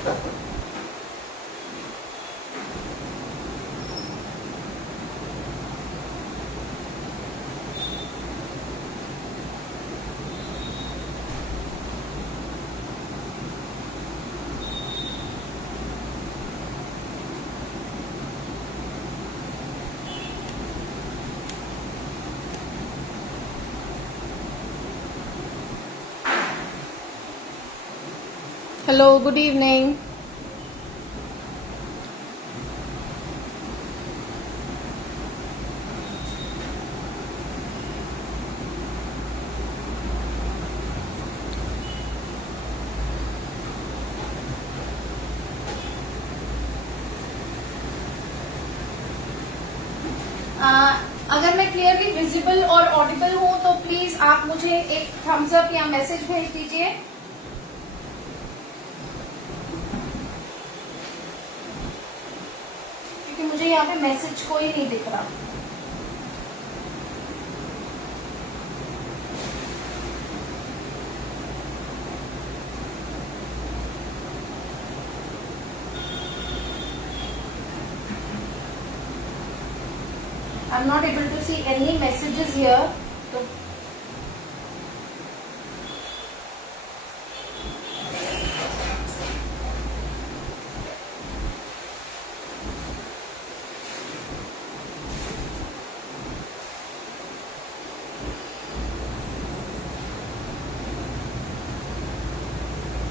Hello, good evening. अगर मैं clearly visible और ऑडिबल हूं तो प्लीज आप मुझे एक थम्स अप या मैसेज भेज दीजिए। क्योंकि मुझे यहाँ पे मैसेज कोई नहीं दिख रहा। I'm not able to see any messages here. So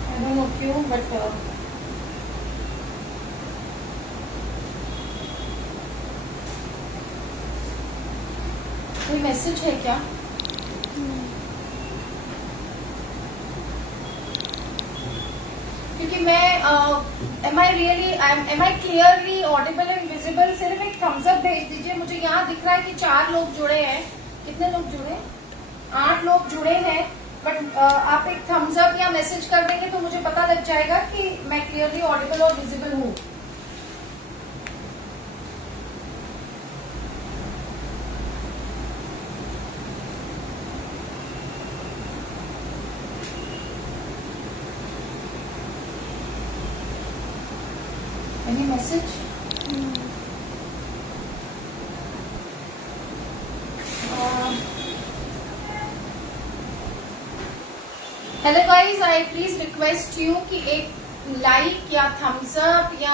I don't know क्यों, but कोई मैसेज है क्या? क्योंकि मैं am I clearly audible and visible? सिर्फ एक थम्स अप भेज दीजिए। मुझे यहाँ दिख रहा है कि 4 लोग जुड़े हैं। कितने लोग जुड़े? 8 लोग जुड़े हैं। बट आप एक थम्स अप या मैसेज कर देंगे तो मुझे पता लग जाएगा कि मैं क्लियरली ऑडिबल और विजिबल हूँ। Any message? Hello guys, I please request you कि एक लाइक या थम्स अप या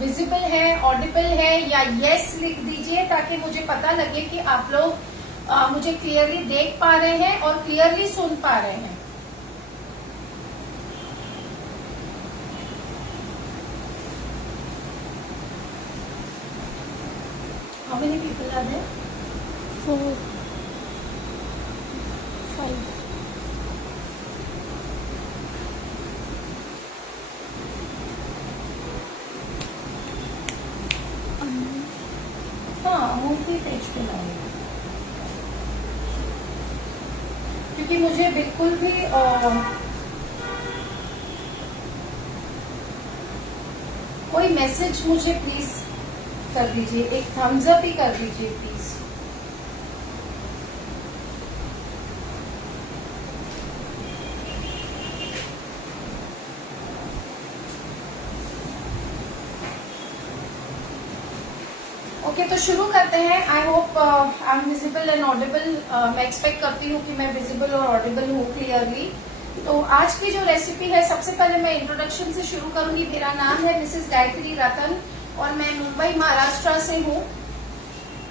विजिबल है, ऑडिबल है या यस लिख दीजिए ताकि मुझे पता लगे कि आप लोग मुझे क्लियरली देख पा रहे हैं और क्लियरली सुन पा रहे हैं। How many people are there? 4, 5. हाँ, अमूल की पेज पे लाऊंगी क्योंकि मुझे बिल्कुल भी कोई मैसेज मुझे प्लीज कर दीजिए, एक थम्स अप ही कर दीजिए प्लीज। ओके, तो शुरू करते हैं। I hope I am visible and Audible. मैं एक्सपेक्ट करती हूँ कि मैं विजिबल और ऑडिबल हूँ क्लियरली। तो आज की जो रेसिपी है, सबसे पहले मैं इंट्रोडक्शन से शुरू करूंगी। मेरा नाम है मिसेस गायत्री रतन और मैं मुंबई महाराष्ट्र से हूँ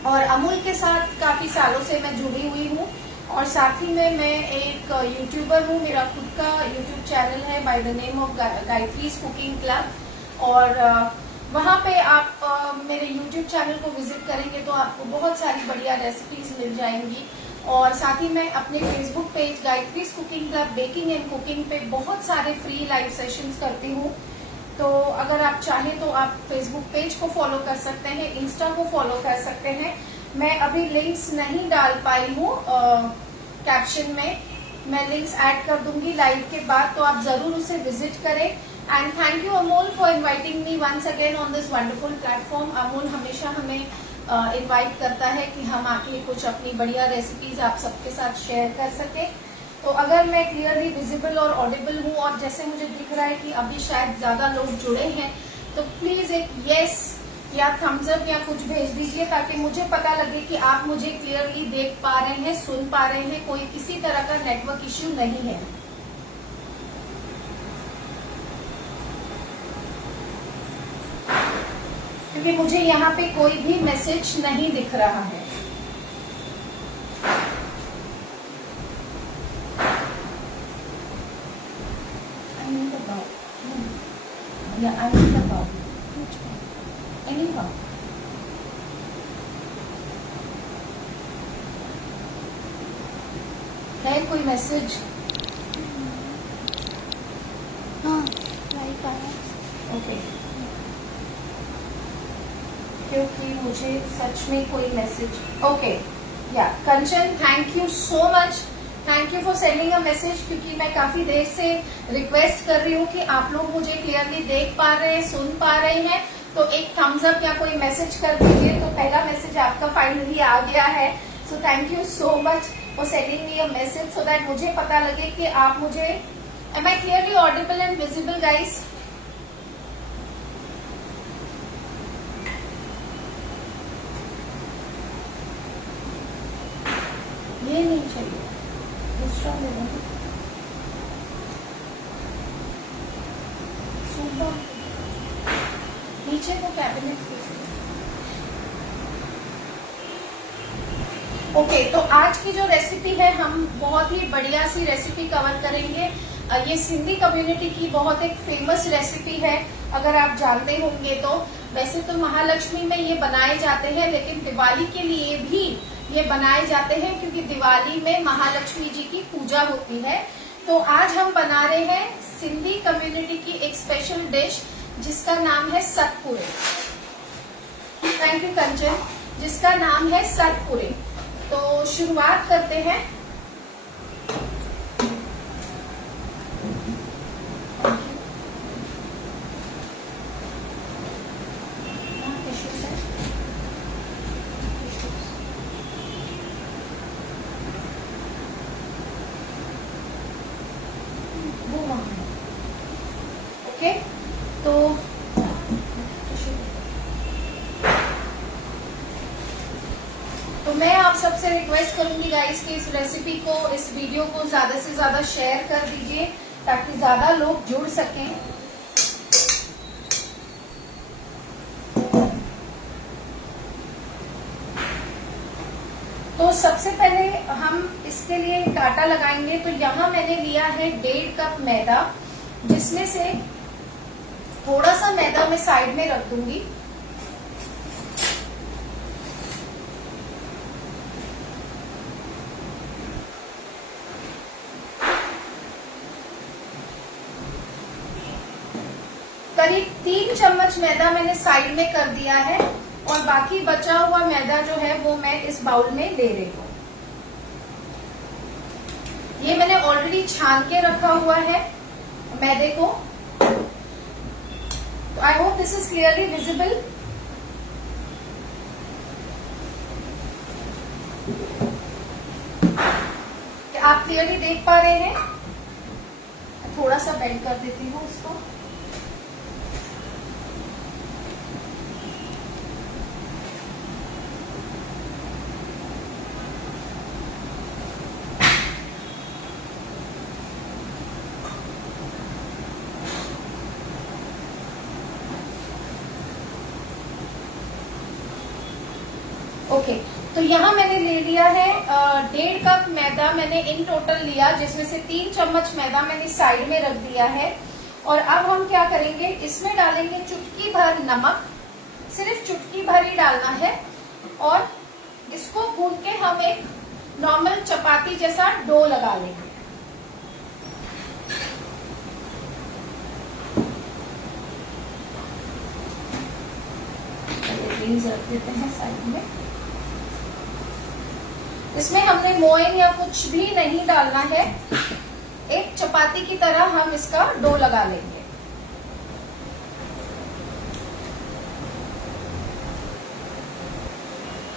और अमूल के साथ काफी सालों से मैं जुड़ी हुई हूँ और साथ ही में मैं एक यूट्यूबर हूँ। मेरा खुद का यूट्यूब चैनल है by the name of Gayatri's cooking club और वहाँ पे आप मेरे यूट्यूब चैनल को विजिट करेंगे तो आपको बहुत सारी बढ़िया रेसिपीज मिल जाएंगी। और साथ ही मैं अपने Facebook page Gayatri's cooking club baking and cooking पे बहुत सारे फ्री लाइव सेशंस करती हूँ। तो अगर आप चाहें तो आप फेसबुक पेज को फॉलो कर सकते हैं, इंस्टा को फॉलो कर सकते हैं। मैं अभी लिंक्स नहीं डाल पाई हूँ कैप्शन में, मैं लिंक्स ऐड कर दूंगी लाइव के बाद, तो आप जरूर उसे विजिट करें। And thank you Amol for inviting me once again on this wonderful platform. Amol हमेशा हमें इनवाइट करता है कि हम आके कुछ अपनी बढ़िया रेसिपीज आप सबके साथ शेयर कर सके। तो अगर मैं क्लियरली विजिबल और ऑडिबल हूँ और जैसे मुझे दिख रहा है कि अभी शायद ज्यादा लोग जुड़े हैं, तो प्लीज एक यस या थम्स अप या कुछ भेज दीजिए ताकि मुझे पता लगे कि आप मुझे क्लियरली देख पा रहे हैं, सुन पा रहे हैं, कोई किसी तरह का नेटवर्क इश्यू नहीं है। क्योंकि मुझे यहाँ पे कोई भी मैसेज नहीं दिख रहा है। है कोई मैसेज? हाँ, लाइक आया। ओके, क्योंकि मुझे सच में कोई मैसेज। ओके या Kanchan, thank you so much, thank you for sending a message. क्योंकि मैं काफी देर से रिक्वेस्ट कर रही हूँ कि आप लोग मुझे क्लियरली देख पा रहे हैं, सुन पा रहे हैं, तो एक थम्स अप या कोई मैसेज कर दीजिए। तो पहला मैसेज आपका फाइनली आ गया है। So thank you so much for sending me a message so that मुझे पता लगे कि आप मुझे, am I clearly audible and visible guys? ये नहीं चाहिए, दूसरा ले लो। सुबह नीचे को कैबिनेट। ओके, तो आज की जो रेसिपी है हम बहुत ही बढ़िया सी रेसिपी कवर करेंगे। ये सिंधी कम्युनिटी की बहुत एक फेमस रेसिपी है, अगर आप जानते होंगे तो। वैसे तो महालक्ष्मी में ये बनाए जाते हैं, लेकिन दिवाली के लिए भी ये बनाए जाते हैं क्योंकि दिवाली में महालक्ष्मी जी की पूजा होती है। तो आज हम बना रहे हैं सिंधी कम्युनिटी की एक स्पेशल डिश जिसका नाम है सतपुड़े। थैंक यू कंचन, जिसका नाम है सतपुड़े। तो शुरुआत करते हैं। ओके, तो मैं आप सबसे रिक्वेस्ट करूंगी गाइस कि इस रेसिपी को, इस वीडियो को ज्यादा से ज्यादा शेयर कर दीजिए ताकि ज्यादा लोग जुड़ सकें। तो सबसे पहले हम इसके लिए एक आटा लगाएंगे। तो यहाँ मैंने लिया है 1.5 कप मैदा, जिसमें से थोड़ा सा मैदा मैं साइड में रख दूंगी। करीब 3 चम्मच मैदा मैंने साइड में कर दिया है और बाकी बचा हुआ मैदा जो है वो मैं इस बाउल में ले रही हूँ। ये मैंने ऑलरेडी छान के रखा हुआ है मैदे को। तो I hope this is clearly visible. आप क्लियरली देख पा रहे हैं? थोड़ा सा बेंड कर देती हूँ इसको। ओके, तो यहाँ मैंने ले लिया है 1.5 कप मैदा मैंने इन टोटल लिया, जिसमें से 3 चम्मच मैदा मैंने साइड में रख दिया है। और अब हम क्या करेंगे, इसमें डालेंगे चुटकी भर नमक, सिर्फ चुटकी भर ही डालना है। और इसको गूंद के हम एक नॉर्मल चपाती जैसा डो लगा लेंगे। रख देते हैं साइड में। इसमें हमने मोइन या कुछ भी नहीं डालना है, एक चपाती की तरह हम इसका डो लगा लेंगे।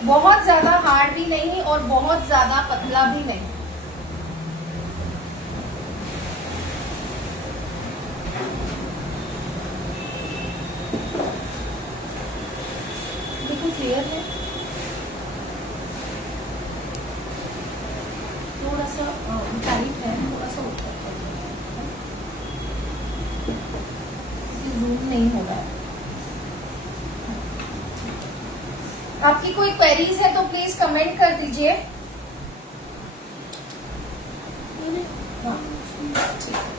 बहुत ज्यादा हार्ड भी नहीं और बहुत ज्यादा पतला भी नहीं। क्लियर है? थोड़ा सा टाइट है, थोड़ा सा ऊपर कर देना, जूम नहीं हो रहा है। आपकी कोई क्वेरीज है तो प्लीज कमेंट कर दीजिए। हाँ, ठीक है।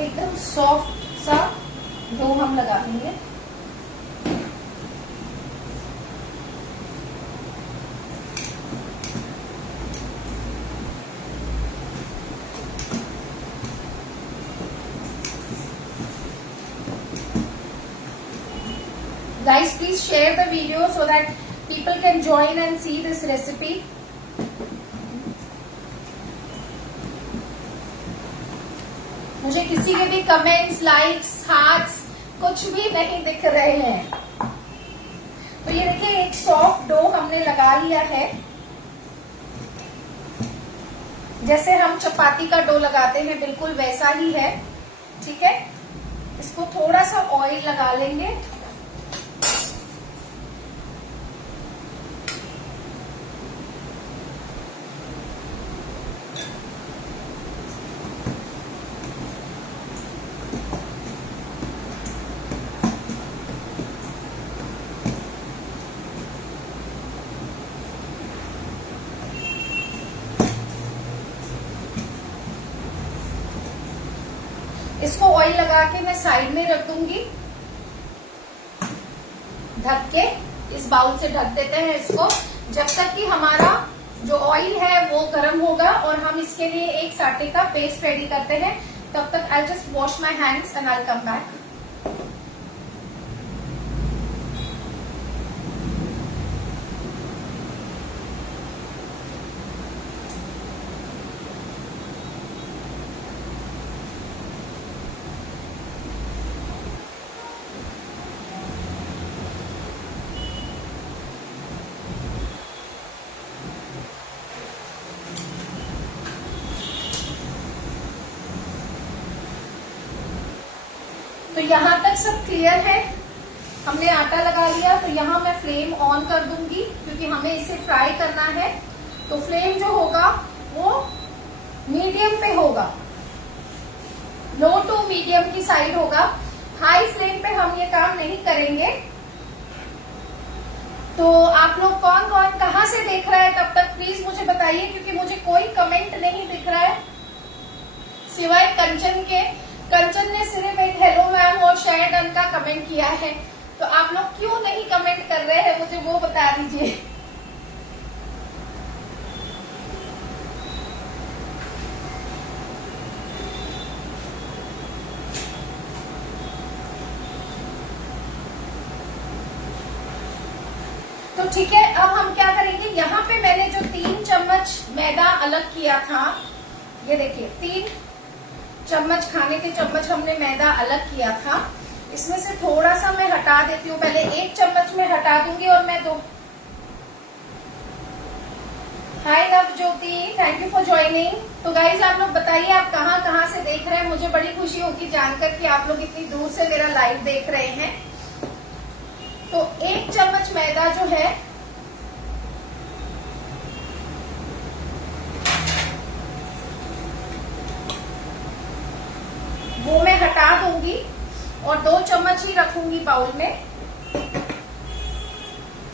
एकदम सॉफ्ट सा डो हम लगा देंगे। Guys, please share the video so that people can join and see this recipe. मुझे किसी के भी कमेंट्स, लाइक्स, हार्ट्स कुछ भी नहीं दिख रहे हैं। तो ये देखिए एक सॉफ्ट डो हमने लगा लिया है, जैसे हम चपाती का डो लगाते हैं बिल्कुल वैसा ही है। ठीक है, इसको थोड़ा सा ऑयल लगा लेंगे। इसको ऑयल लगा के मैं साइड में रख दूंगी, ढक के। इस बाउल से ढक देते हैं इसको जब तक कि हमारा जो ऑयल है वो गर्म होगा और हम इसके लिए एक साटे का पेस्ट रेडी करते हैं। तब तक I just wash my hands and I come back. तो यहाँ तक सब क्लियर है, हमने आटा लगा लिया। तो यहाँ मैं फ्लेम ऑन कर दूंगी क्योंकि हमें इसे फ्राई करना है। तो फ्लेम जो होगा वो मीडियम पे होगा, लो टू मीडियम की साइड होगा। हाई फ्लेम पे हम ये काम नहीं करेंगे। तो आप लोग कौन कौन कहाँ से देख रहा है तब तक प्लीज मुझे बताइए, क्योंकि मुझे कोई कमेंट नहीं दिख रहा है सिवाय कंचन के। कंचन ने सिर्फ एक हेलो मैम और शेयर डन का कमेंट किया है। तो आप लोग क्यों नहीं कमेंट कर रहे हैं मुझे वो बता दीजिए। तो ठीक है, अब हम क्या करेंगे, यहाँ पे मैंने जो 3 चम्मच मैदा अलग किया था, ये देखिए 3 चम्मच खाने के चम्मच हमने मैदा अलग किया था। इसमें से थोड़ा सा मैं हटा देती हूँ, पहले 1 चम्मच में हटा दूंगी और मैं 2। Hi love Jyoti, thank you for joining. तो गाइज आप लोग बताइए आप कहाँ कहाँ से देख रहे हैं, मुझे बड़ी खुशी होगी जानकर कि आप लोग इतनी दूर से मेरा लाइव देख रहे हैं। तो 1 चम्मच मैदा जो है वो मैं हटा दूंगी और 2 चम्मच ही रखूंगी बाउल में।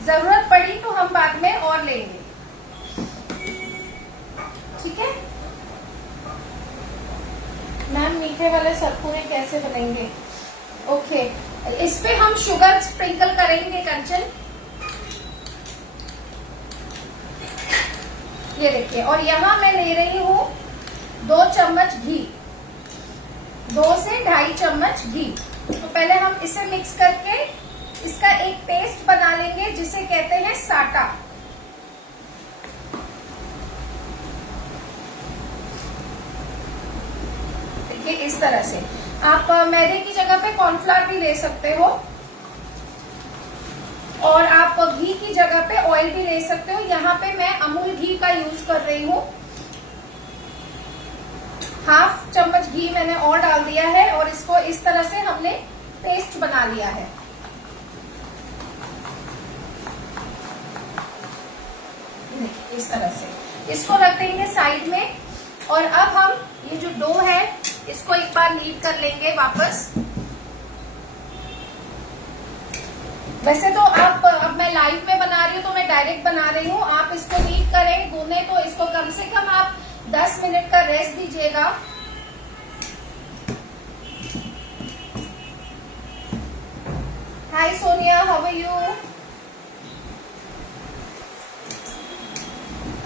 जरूरत पड़ी तो हम बाद में और लेंगे। ठीक है मैम, मीठे वाले सतपुरे कैसे बनेंगे? ओके, इस पे हम शुगर स्प्रिंकल करेंगे कंचन। ये देखिए, और यहाँ मैं ले रही हूँ 2 चम्मच घी, 2 से 2.5 चम्मच घी। तो पहले हम इसे मिक्स करके इसका एक पेस्ट बना लेंगे जिसे कहते हैं साटा। देखिए इस तरह से। आप मैदे की जगह पे कॉर्नफ्लावर भी ले सकते हो और आप घी की जगह पे ऑयल भी ले सकते हो। यहाँ पे मैं अमूल घी का यूज कर रही हूँ। 1/2 चम्मच घी मैंने और डाल दिया है और इसको इस तरह से हमने पेस्ट बना लिया है। इस तरह से इसको रख देंगे साइड में। और अब हम ये जो डो है इसको एक बार नीड कर लेंगे वापस। वैसे तो आप, अब मैं लाइव में बना रही हूँ तो मैं डायरेक्ट बना रही हूँ। आप इसको नीड करें गूंदे तो इसको कम से कम आप 10 मिनट का रेस्ट दीजिएगा। हाय सोनिया, हाउ आर यू?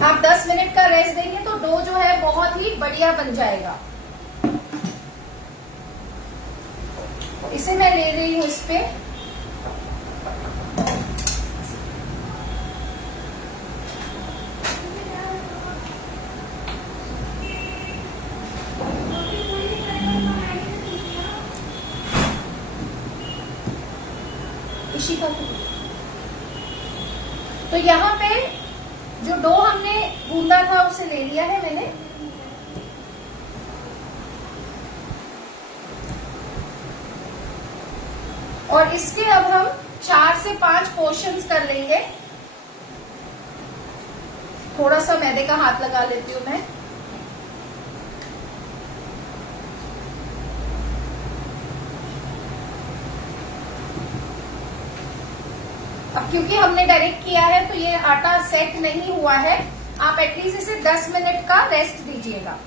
आप 10 मिनट का रेस्ट देंगे तो डो जो है बहुत ही बढ़िया बन जाएगा। इसे मैं ले रही हूँ इस पे। इशिका को। तो यहाँ पे जो डो हमने गूंदा था उसे ले लिया है मैंने। और इसके अब हम 4 से 5 पोर्शंस कर लेंगे। थोड़ा सा मैदे का हाथ लगा लेती हूँ मैं। अब क्योंकि हमने डायरेक्ट किया है तो ये आटा सेट नहीं हुआ है। आप एटलीस्ट इसे 10 मिनट का रेस्ट दीजिएगा।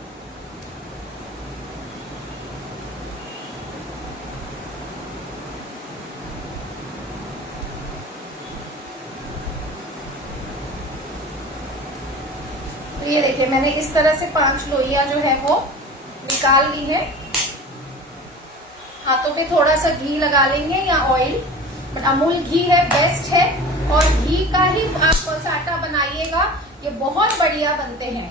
तो ये देखिए मैंने इस तरह से 5 लोइयां जो है वो निकाल ली है। हाथों पे थोड़ा सा घी लगा लेंगे या ऑयल, बट अमूल घी है, बेस्ट है। और घी का ही आप साटा बनाइएगा, ये बहुत बढ़िया बनते हैं।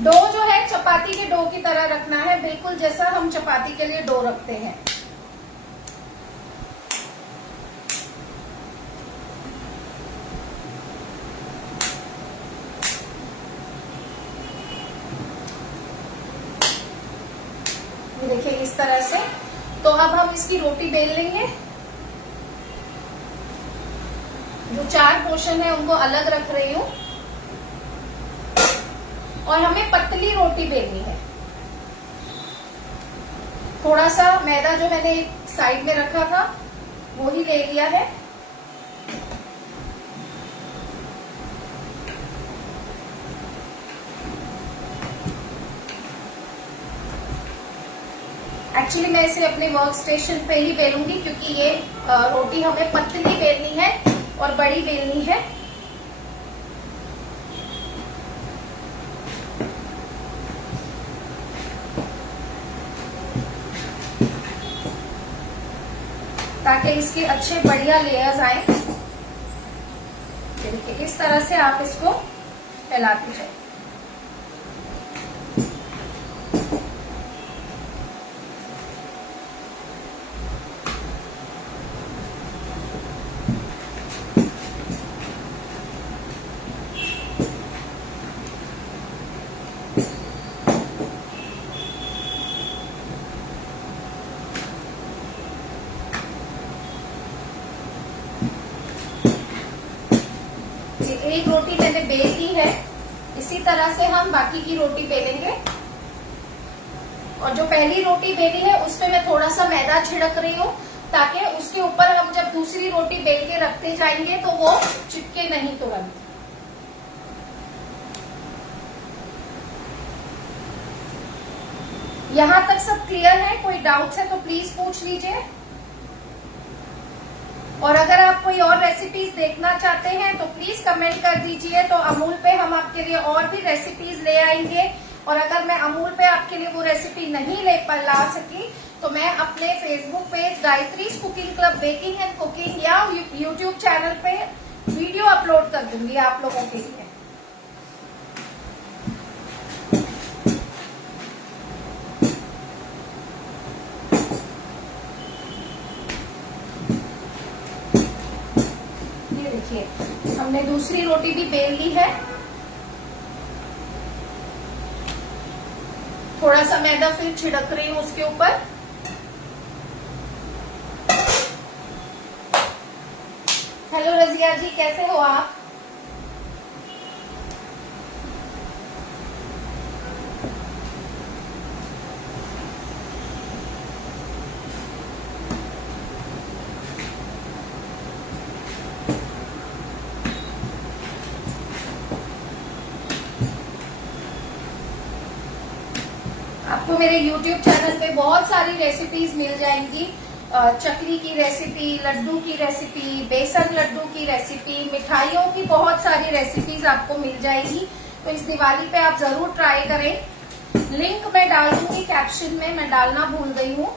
डो जो है चपाती के डो की तरह रखना है, बिल्कुल जैसा हम चपाती के लिए डो रखते हैं। देखिए इस तरह से। तो अब हम इसकी रोटी बेल लेंगे। जो 4 पोर्शन है उनको अलग रख रही हूँ और हमें पतली रोटी बेलनी है। थोड़ा सा मैदा जो मैंने एक साइड में रखा था वो ही ले लिया है। एक्चुअली मैं इसे अपने वर्क स्टेशन पे ही बेलूंगी क्योंकि ये रोटी हमें पतली बेलनी है और बड़ी बेलनी है। ताकि इसके अच्छे बढ़िया लेयर्स आए। देखिए इस तरह से आप इसको फैलाते जाइए। एक रोटी मैंने बेल ली है, इसी तरह से हम बाकी की रोटी बेलेंगे। और जो पहली रोटी बेली है उस पे मैं थोड़ा सा मैदा छिड़क रही हूँ ताकि उसके ऊपर हम जब दूसरी रोटी बेल के रखते जाएंगे तो वो चिपके नहीं तुरंत। यहाँ तक सब क्लियर है? कोई डाउट्स है तो प्लीज पूछ लीजिए। और अगर आप कोई और रेसिपीज देखना चाहते हैं तो प्लीज कमेंट कर दीजिए, तो अमूल पे हम आपके लिए और भी रेसिपीज ले आएंगे। और अगर मैं अमूल पे आपके लिए वो रेसिपी नहीं ला सकी तो मैं अपने Facebook page Gayatri's cooking club baking and cooking या यूट्यूब चैनल पे वीडियो अपलोड कर दूंगी आप लोगों के लिए। ये देखिए हमने दूसरी रोटी भी बेल ली है। थोड़ा सा मैदा फिर छिड़क रही हूँ उसके ऊपर। हेलो रजिया जी, कैसे हो आप? आपको मेरे YouTube चैनल पे बहुत सारी रेसिपीज मिल जाएंगी। चकली की रेसिपी, लड्डू की रेसिपी, बेसन लड्डू की रेसिपी, मिठाइयों की बहुत सारी रेसिपीज आपको मिल जाएगी। तो इस दिवाली पे आप जरूर ट्राई करें। लिंक मैं डाल दूंगी कैप्शन में, मैं डालना भूल गई हूँ।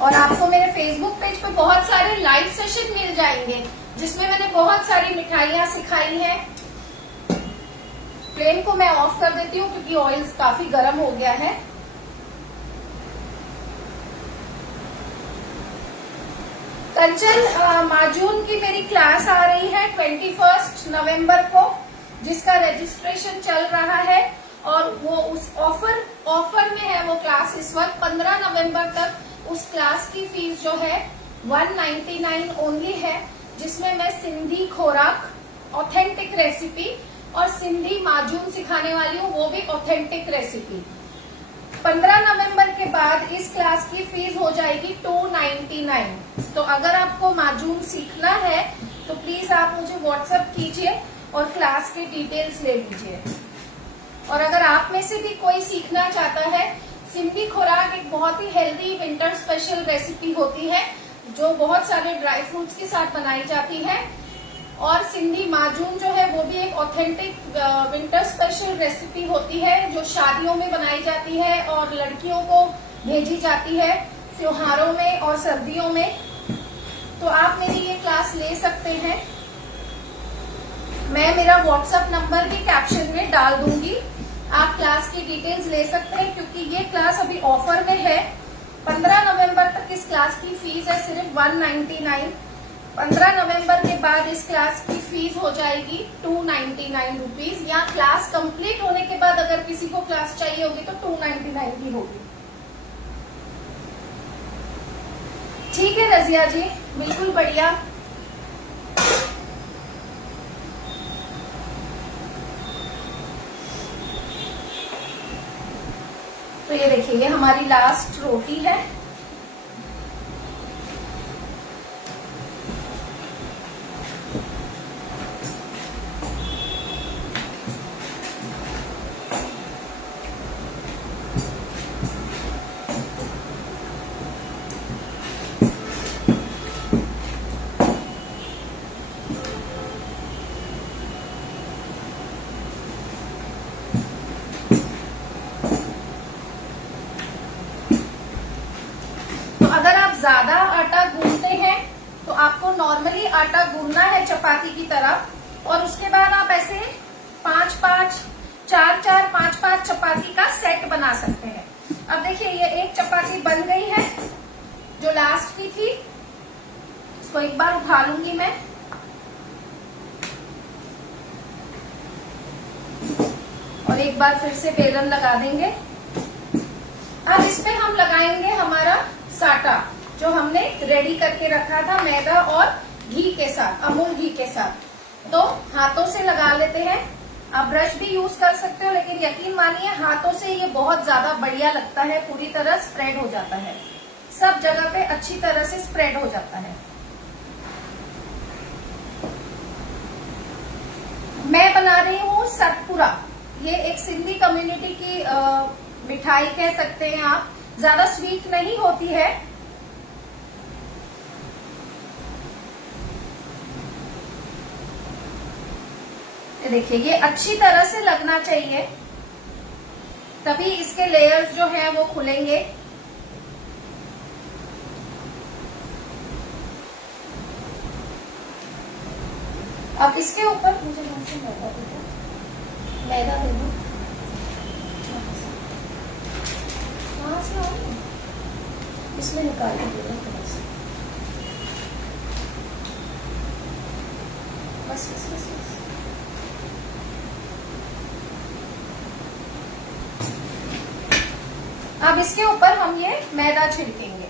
और आपको मेरे फेसबुक पेज पे बहुत सारे लाइव सेशन मिल जाएंगे जिसमें मैंने बहुत सारी मिठाइयाँ सिखाई हैं। फ्लेम को मैं ऑफ कर देती हूँ क्योंकि ऑयल काफी गर्म हो गया है। कंचन माजून की मेरी क्लास आ रही है 21 नवंबर को, जिसका रजिस्ट्रेशन चल रहा है। और वो उस ऑफर में है वो क्लास इस वक्त 15 नवंबर तक। उस क्लास की फीस जो है 199 ओनली है, जिसमें मैं सिंधी खोराक ऑथेंटिक रेसिपी और सिंधी माजून सिखाने वाली हूँ, वो भी ऑथेंटिक रेसिपी। 15 नवंबर के बाद इस क्लास की फीस हो जाएगी 299। तो अगर आपको माजून सीखना है तो प्लीज आप मुझे व्हाट्सएप कीजिए और क्लास की डिटेल्स ले लीजिए। और अगर आप में से भी कोई सीखना चाहता है, सिंधी खुराक एक बहुत ही हेल्दी विंटर स्पेशल रेसिपी होती है जो बहुत सारे ड्राई फ्रूट्स के साथ बनाई जाती है। और सिंधी माजून जो है वो भी एक ऑथेंटिक विंटर स्पेशल रेसिपी होती है जो शादियों में बनाई जाती है और लड़कियों को भेजी जाती है त्योहारों में और सर्दियों में। तो आप मेरी ये क्लास ले सकते हैं। मैं मेरा व्हाट्सएप नंबर भी कैप्शन में डाल दूंगी, आप क्लास की डिटेल्स ले सकते हैं क्योंकि ये क्लास अभी ऑफर में है। 15 नवंबर तक इस क्लास की फीस है सिर्फ 199। 15 नवंबर के बाद इस क्लास की फीस हो जाएगी 299 रुपीज, या क्लास कंप्लीट होने के बाद अगर किसी को क्लास चाहिए होगी तो 299 की होगी। ठीक है रजिया जी, बिल्कुल बढ़िया। तो ये देखिए, ये हमारी लास्ट रोटी है। ज्यादा आटा गूंथते हैं तो आपको नॉर्मली आटा गूंथना है चपाती की तरह, और उसके बाद आप ऐसे 5-5, 4-4, 5-5 चपाती का सेट बना सकते हैं। अब देखिए, ये एक चपाती बन गई है जो लास्ट की थी, इसको एक बार उठा लूंगी मैं। और एक बार फिर से बेलन लगा देंगे। अब इसमें हम लगाएंगे हमारा साटा जो हमने रेडी करके रखा था मैदा और घी के साथ, अमूल घी के साथ। तो हाथों से लगा लेते हैं। आप ब्रश भी यूज कर सकते हो, लेकिन यकीन मानिए हाथों से ये बहुत ज्यादा बढ़िया लगता है, पूरी तरह स्प्रेड हो जाता है, सब जगह पे अच्छी तरह से स्प्रेड हो जाता है। मैं बना रही हूँ सतपुरा। ये एक सिंधी कम्युनिटी की मिठाई कह सकते हैं आप, ज्यादा स्वीट नहीं होती है। देखिए ये अच्छी तरह से लगना चाहिए, तभी इसके लेयर्स जो हैं वो खुलेंगे। अब इसके ऊपर मुझे यहाँ से मैदा दे दो, मैदा दे दो, वहां से आओ, इसमें निकाल के दे दो थोड़ा सा, बस बस बस बस। अब इसके ऊपर हम ये मैदा छिड़केंगे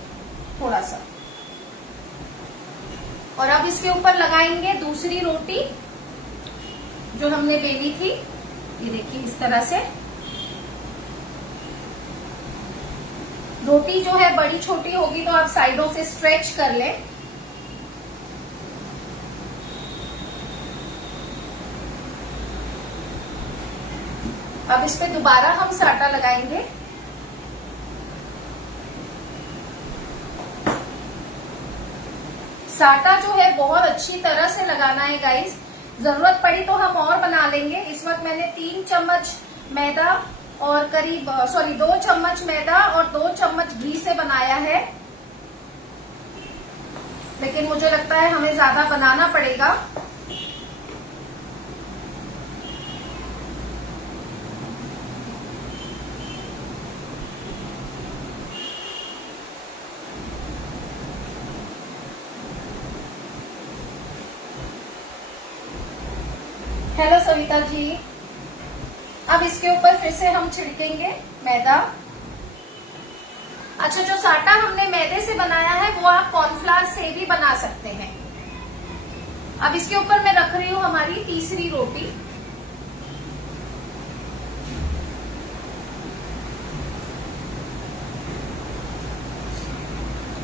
थोड़ा सा, और अब इसके ऊपर लगाएंगे दूसरी रोटी जो हमने बेली थी। ये देखिए इस तरह से रोटी जो है बड़ी छोटी होगी तो आप साइडों से स्ट्रेच कर लें। अब इस पे दोबारा हम साटा लगाएंगे। साटा जो है बहुत अच्छी तरह से लगाना है गाइस, जरूरत पड़ी तो हम और बना लेंगे। इस वक्त मैंने 3 चम्मच मैदा और करीब 2 चम्मच मैदा और 2 चम्मच घी से बनाया है, लेकिन मुझे लगता है हमें ज्यादा बनाना पड़ेगा। हेलो सविता जी। अब इसके ऊपर फिर से हम छिड़केंगे मैदा। अच्छा, जो साटा हमने मैदे से बनाया है वो आप कॉर्नफ्लावर से भी बना सकते हैं। अब इसके ऊपर मैं रख रही हूं हमारी तीसरी रोटी।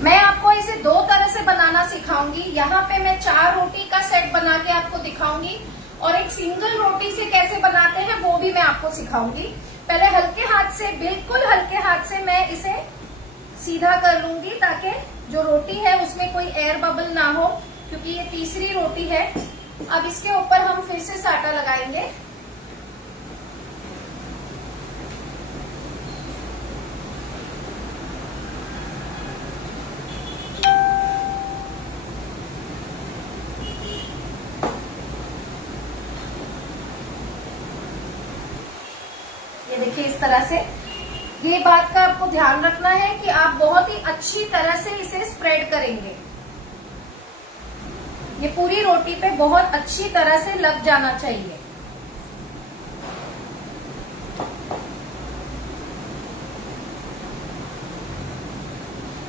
मैं आपको इसे 2 तरह से बनाना सिखाऊंगी। यहाँ पे मैं 4 रोटी का सेट बना के आपको दिखाऊंगी, और एक सिंगल रोटी से कैसे बनाते हैं वो भी मैं आपको सिखाऊंगी। पहले हल्के हाथ से, बिल्कुल हल्के हाथ से मैं इसे सीधा कर लूंगी ताकि जो रोटी है उसमें कोई एयर बबल ना हो, क्योंकि ये तीसरी रोटी है। अब इसके ऊपर हम फिर से साटा लगाएंगे। ये देखिए इस तरह से। ये बात का आपको ध्यान रखना है कि आप बहुत ही अच्छी तरह से इसे स्प्रेड करेंगे। ये पूरी रोटी पे बहुत अच्छी तरह से लग जाना चाहिए।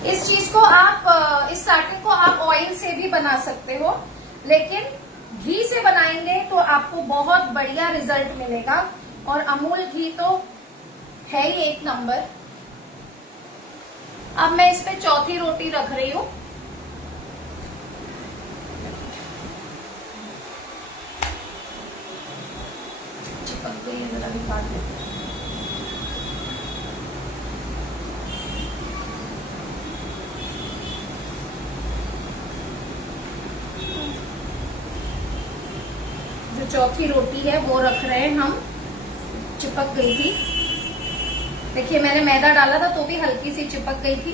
इस चीज को आप, इस साटे को आप ऑयल से भी बना सकते हो, लेकिन घी से बनाएंगे तो आपको बहुत बढ़िया रिजल्ट मिलेगा। और अमूल घी तो है ही 1 नंबर। अब मैं इस पे चौथी रोटी रख रही हूं। चिपक गई है, जरा भी काट देते हैं। जो चौथी रोटी है वो रख रहे हैं हम। चिपक गई थी, देखिए मैंने मैदा डाला था तो भी हल्की सी चिपक गई थी,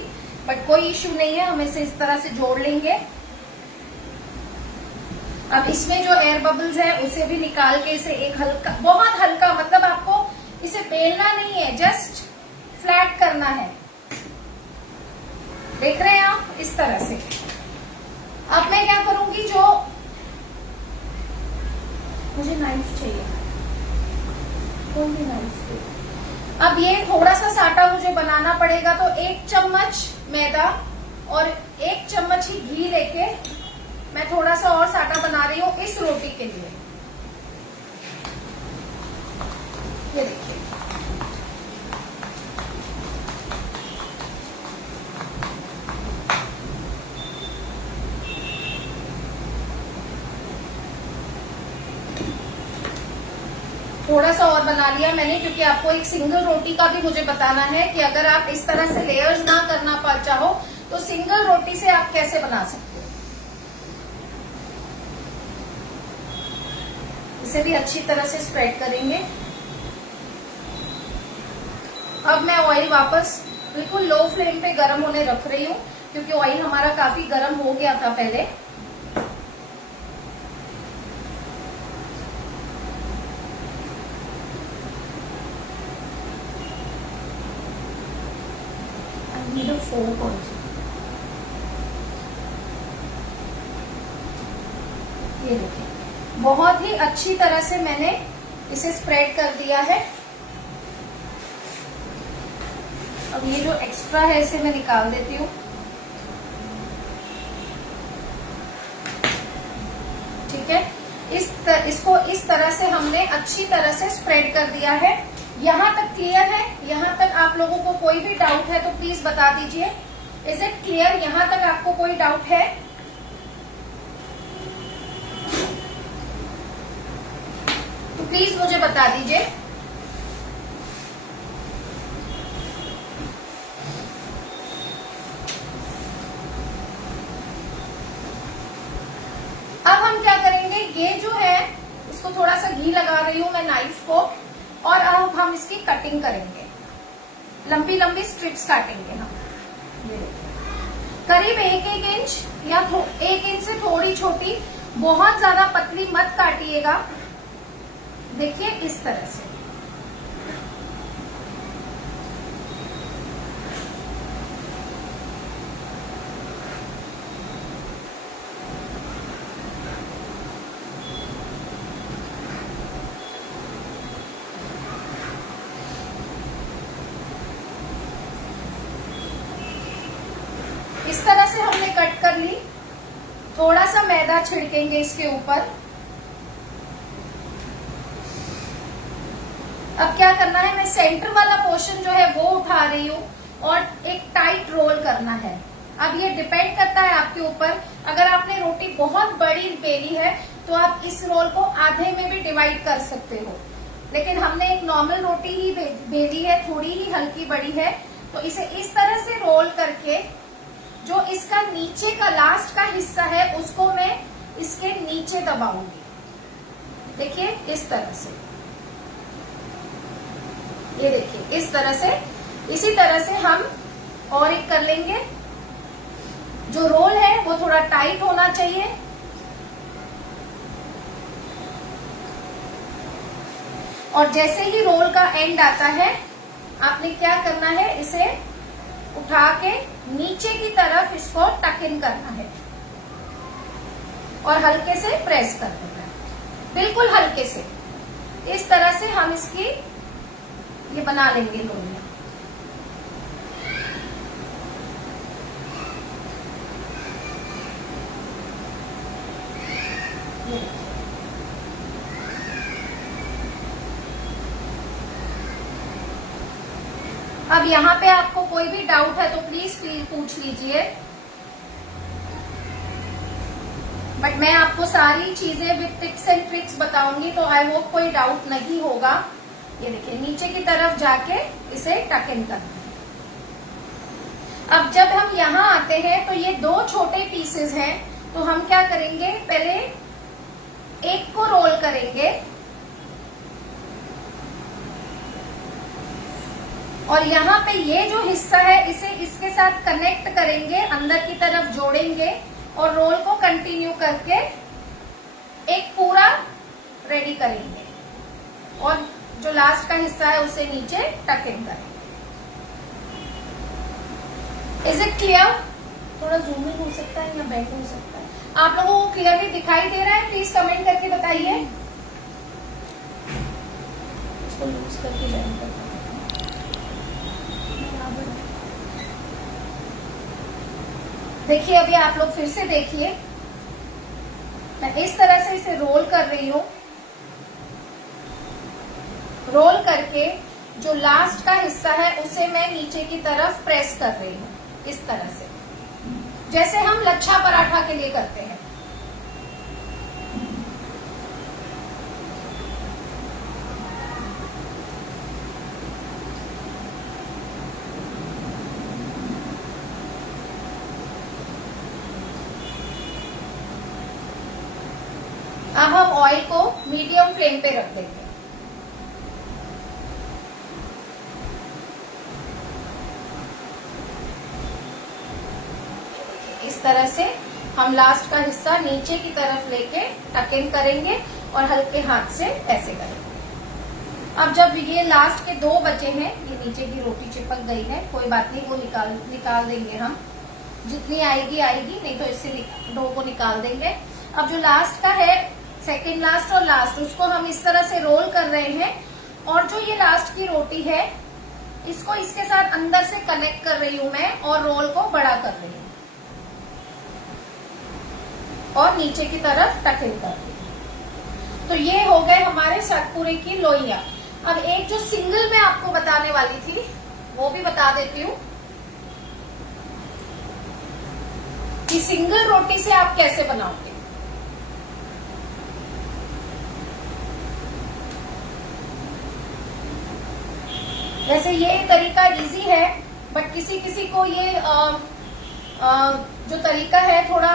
बट कोई इश्यू नहीं है, हम इसे इस तरह से जोड़ लेंगे। अब इसमें जो एयर बबल्स है उसे भी निकाल के इसे एक हल्का, बहुत हल्का, मतलब आपको इसे बेलना नहीं है, जस्ट फ्लैट करना है। देख रहे हैं आप, इस तरह से। अब मैं क्या करूंगी, जो मुझे नाइफ चाहिए, कोई भी नाइफ। अब ये थोड़ा सा साटा मुझे बनाना पड़ेगा, तो 1 चम्मच मैदा और 1 चम्मच ही घी लेके मैं थोड़ा सा और साटा बना रही हूँ इस रोटी के लिए। ये देखिए, थोड़ा सा और बना लिया मैंने, क्योंकि आपको एक सिंगल रोटी का भी मुझे बताना है कि अगर आप इस तरह से लेयर्स ना करना चाहो तो सिंगल रोटी से आप कैसे बना सकते हो। इसे भी अच्छी तरह से स्प्रेड करेंगे। अब मैं ऑयल वापस बिल्कुल लो फ्लेम पे गर्म होने रख रही हूँ, क्योंकि ऑयल हमारा काफी गर्म हो गया था पहले। फोक ऑल्सो, ये देखिए बहुत ही अच्छी तरह से मैंने इसे स्प्रेड कर दिया है। अब ये जो एक्स्ट्रा है इसे मैं निकाल देती हूँ। ठीक है, इसको इस तरह से हमने अच्छी तरह से स्प्रेड कर दिया है। यहाँ तक क्लियर है? यहाँ तक आप लोगों को कोई भी डाउट है तो प्लीज बता दीजिए। Is it clear? यहाँ तक आपको कोई डाउट है? तो प्लीज मुझे बता दीजिए। अब हम क्या करेंगे, ये जो है इसको थोड़ा सा घी लगा रही हूं मैं नाइफ को, और अब हम इसकी कटिंग करेंगे। लंबी लंबी स्ट्रिप्स काटेंगे हम। करीब 1-1 इंच या 1 इंच से थोड़ी छोटी, बहुत ज्यादा पतली मत काटिएगा। देखिए इस तरह से। इस तरह से हमने कट कर ली। थोड़ा सा मैदा छिड़केंगे इसके ऊपर। अब क्या करना है, मैं सेंटर वाला पोर्शन जो है वो उठा रही हूँ और एक टाइट रोल करना है। अब ये डिपेंड करता है आपके ऊपर। अगर आपने रोटी बहुत बड़ी बेली है तो आप इस रोल को आधे में भी डिवाइड कर सकते हो, लेकिन हमने एक नॉर्मल रोटी ही बेली है, थोड़ी ही हल्की बड़ी है, तो इसे इस तरह से रोल करके जो इसका नीचे का लास्ट का हिस्सा है उसको मैं इसके नीचे दबाऊंगी। देखिए इस तरह से, ये देखिए इस तरह से। इसी तरह से हम और एक कर लेंगे। जो रोल है वो थोड़ा टाइट होना चाहिए। और जैसे ही रोल का एंड आता है आपने क्या करना है, इसे उठा के नीचे की तरफ इसको टक इन करना है और हल्के से प्रेस कर देना है, बिल्कुल हल्के से। इस तरह से हम इसकी ये बना लेंगे लोइयां। अब यहाँ पे आपको कोई भी डाउट है तो प्लीज पूछ लीजिए, बट मैं आपको सारी चीजें विद टिप्स एंड ट्रिक्स बताऊंगी, तो आई होप कोई डाउट नहीं होगा। ये देखिए नीचे की तरफ जाके इसे टक इन करना है। अब जब हम यहाँ आते हैं तो ये 2 छोटे पीसेस हैं, तो हम क्या करेंगे, पहले एक को रोल करेंगे और यहाँ पे ये जो हिस्सा है इसे इसके साथ कनेक्ट करेंगे, अंदर की तरफ जोड़ेंगे और रोल को कंटिन्यू करके एक पूरा रेडी करेंगे और जो लास्ट का हिस्सा है उसे नीचे टक इन करेंगे। Is it clear? थोड़ा जूम इन हो सकता है या बैक हो सकता है। आप लोगों को क्लियरली दिखाई दे रहा है? प्लीज कमेंट करके बताइए। इसको लूज करके बैक करते हैं। देखिए अभी आप लोग फिर से देखिए, मैं इस तरह से इसे रोल कर रही हूं। रोल करके जो लास्ट का हिस्सा है उसे मैं नीचे की तरफ प्रेस कर रही हूं, इस तरह से, जैसे हम लच्छा पराठा के लिए करते हैं। अब हम ऑयल को मीडियम फ्लेम पे रख देंगे। इस तरह से हम लास्ट का हिस्सा नीचे की तरफ लेके टक इन करेंगे और हल्के हाथ से ऐसे करेंगे। अब जब ये लास्ट के 2 बचे हैं, ये नीचे की रोटी चिपक गई है, कोई बात नहीं, वो निकाल देंगे हम। जितनी आएगी आएगी, नहीं तो इससे डो को निकाल देंगे। अब जो लास्ट का है, सेकंड लास्ट और लास्ट, उसको हम इस तरह से रोल कर रहे हैं और जो ये लास्ट की रोटी है इसको इसके साथ अंदर से कनेक्ट कर रही हूं मैं और रोल को बड़ा कर रही हूं और नीचे की तरफ टक इन कर रही हूं। तो ये हो गए हमारे सतपुरे की लोइया। अब एक जो सिंगल मैं आपको बताने वाली थी वो भी बता देती हूँ कि सिंगल रोटी से आप कैसे बनाओगे। वैसे ये तरीका इजी है, बट किसी किसी को ये जो तरीका है थोड़ा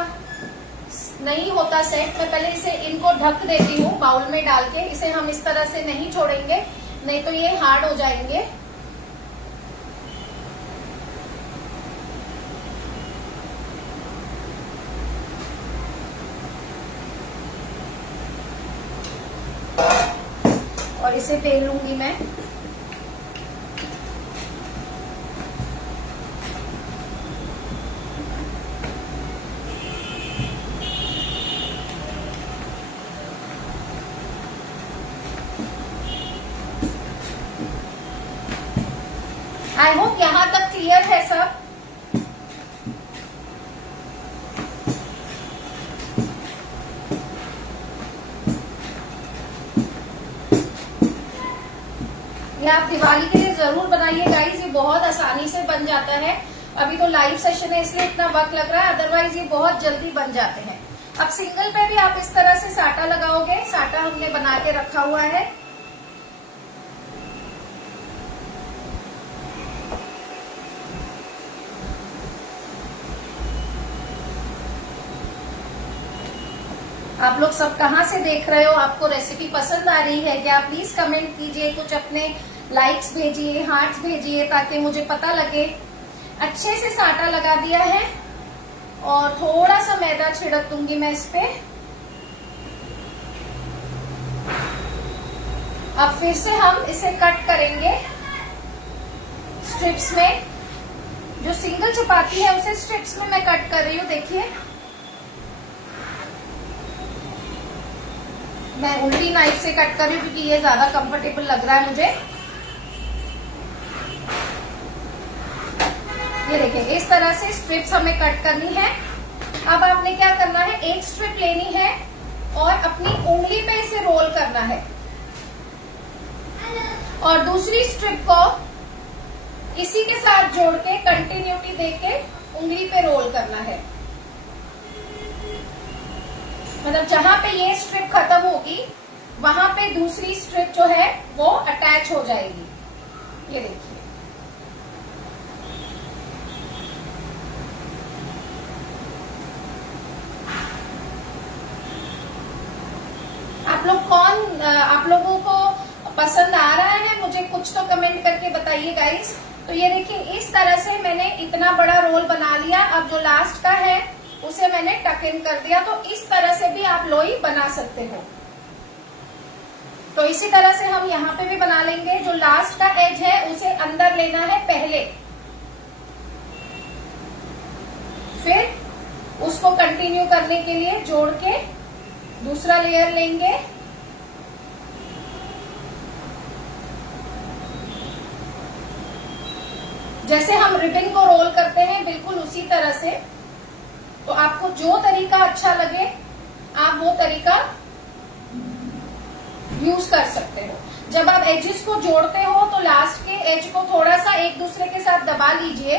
नहीं होता सेट। मैं पहले इसे इनको ढक देती हूँ बाउल में डाल के। इसे हम इस तरह से नहीं छोड़ेंगे, नहीं तो ये हार्ड हो जाएंगे। और इसे बेल लूंगी मैं। आई होप यहां तक क्लियर है सब। ये आप दिवाली के लिए जरूर बनाइए गाइस, ये बहुत आसानी से बन जाता है। अभी तो लाइव सेशन है इसलिए इतना वक्त लग रहा है, अदरवाइज ये बहुत जल्दी बन जाते हैं। अब सिंगल पे भी आप इस तरह से साटा लगाओगे। साटा हमने बना के रखा हुआ है। आप लोग सब कहाँ से देख रहे हो, आपको रेसिपी पसंद आ रही है क्या? प्लीज कमेंट कीजिए, कुछ अपने लाइक्स भेजिए, हार्ट्स भेजिए, ताकि मुझे पता लगे। अच्छे से साटा लगा दिया है और थोड़ा सा मैदा छिड़क दूंगी मैं इस पे। अब फिर से हम इसे कट करेंगे स्ट्रिप्स में। जो सिंगल चपाती है उसे स्ट्रिप्स में मैं कट कर रही हूँ। देखिए मैं उल्टी नाइफ से कट कर रही हूँ क्योंकि ये ज्यादा कंफर्टेबल लग रहा है मुझे। ये देखिए इस तरह से स्ट्रिप्स हमें कट करनी है। अब आपने क्या करना है, एक स्ट्रिप लेनी है और अपनी उंगली पे इसे रोल करना है और दूसरी स्ट्रिप को इसी के साथ जोड़ के कंटिन्यूटी देके उंगली पे रोल करना है। मतलब जहां पे ये स्ट्रिप खत्म होगी वहां पे दूसरी स्ट्रिप जो है वो अटैच हो जाएगी। ये देखिए आप लोगों को पसंद आ रहा है मुझे कुछ तो कमेंट करके बताइए गाइस। तो ये देखिए इस तरह से मैंने इतना बड़ा रोल बना लिया। अब जो लास्ट का है उसे मैंने टक इन कर दिया। तो इस तरह से भी आप लोई बना सकते हो। तो इसी तरह से हम यहाँ पे भी बना लेंगे। जो लास्ट का एज है उसे अंदर लेना है पहले, फिर उसको कंटिन्यू करने के लिए जोड़ के दूसरा लेयर लेंगे। जैसे हम रिबन को रोल करते हैं बिल्कुल उसी तरह से। तो आपको जो तरीका अच्छा लगे आप वो तरीका यूज कर सकते हो। जब आप एजेस को जोड़ते हो तो लास्ट के एज को थोड़ा सा एक दूसरे के साथ दबा लीजिए।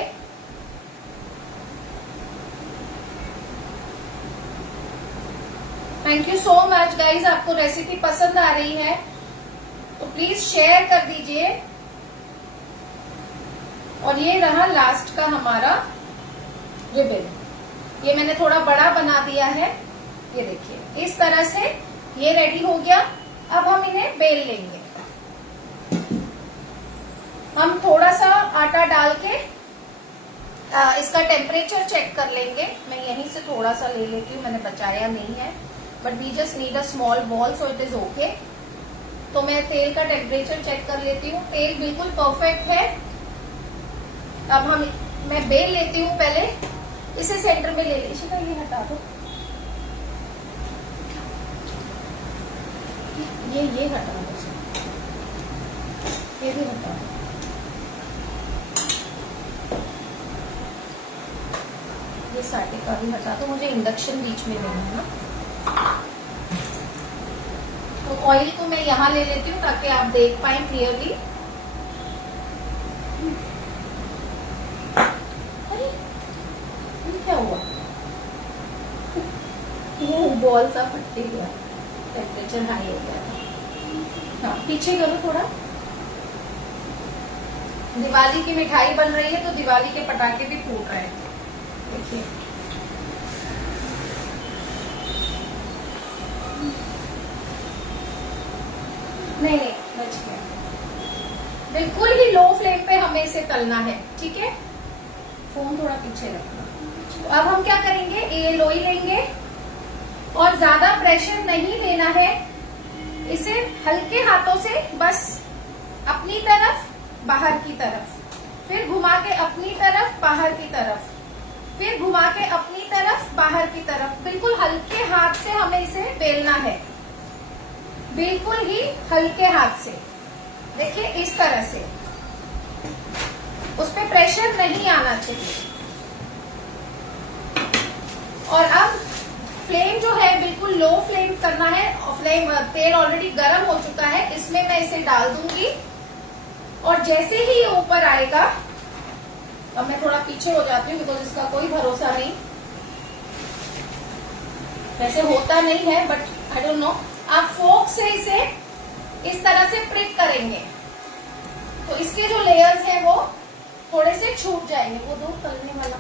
Thank you so much guys, आपको रेसिपी पसंद आ रही है तो प्लीज शेयर कर दीजिए। और ये रहा लास्ट का हमारा रिबन। ये मैंने थोड़ा बड़ा बना दिया है। ये देखिए इस तरह से ये रेडी हो गया। अब हम इन्हें बेल लेंगे। हम थोड़ा सा आटा डाल के इसका टेम्परेचर चेक कर लेंगे। मैं यहीं से थोड़ा सा ले लेती हूँ, मैंने बचाया नहीं है, but we just need a small ball so it is okay. तो मैं तेल का टेम्परेचर चेक कर लेती हूँ। तेल बिल्कुल परफेक्ट है। अब मैं बेल लेती हूँ। पहले इसे सेंटर में ले लीजिएगा, ये हटा दो, ये हटा दो, ये भी हटा दो। ये साटे का भी हटा दो, मुझे इंडक्शन बीच में लेना है ना। तो ऑयल को मैं यहाँ ले लेती हूँ ताकि आप देख पाए क्लियरली। अरे ये क्या हुआ? वो बॉल सा फट गया, टेम्परेचर हाई हो गया। हाँ, पीछे करो थोड़ा। दिवाली की मिठाई बन रही है तो दिवाली के पटाखे भी फूट रहे हैं, देखिए। नहीं बच गया। बिल्कुल ही लो फ्लेम पे हमें इसे तलना है, ठीक है। फोन थोड़ा पीछे रखना। तो अब हम क्या करेंगे, ये लोई लेंगे और ज्यादा प्रेशर नहीं लेना है। इसे हल्के हाथों से बस अपनी तरफ बाहर की तरफ, फिर घुमा के अपनी तरफ बाहर की तरफ, फिर घुमा के अपनी तरफ बाहर की तरफ। बिल्कुल हल्के हाथ से हमें इसे बेलना है, बिल्कुल ही हल्के हाथ से। देखिए इस तरह से, उस पे प्रेशर नहीं आना चाहिए। और अब फ्लेम जो है बिल्कुल लो फ्लेम करना है। फ्लेम, तेल ऑलरेडी गर्म हो चुका है, इसमें मैं इसे डाल दूंगी। और जैसे ही ये ऊपर आएगा, अब मैं थोड़ा पीछे हो जाती हूँ बिकॉज इसका कोई भरोसा नहीं, वैसे होता नहीं है बट आई डोंट नो। आप फोर्क से इसे इस तरह से प्रिक करेंगे तो इसके जो लेयर्स हैं वो थोड़े से छूट जाएंगे। वो दो तलने वाला,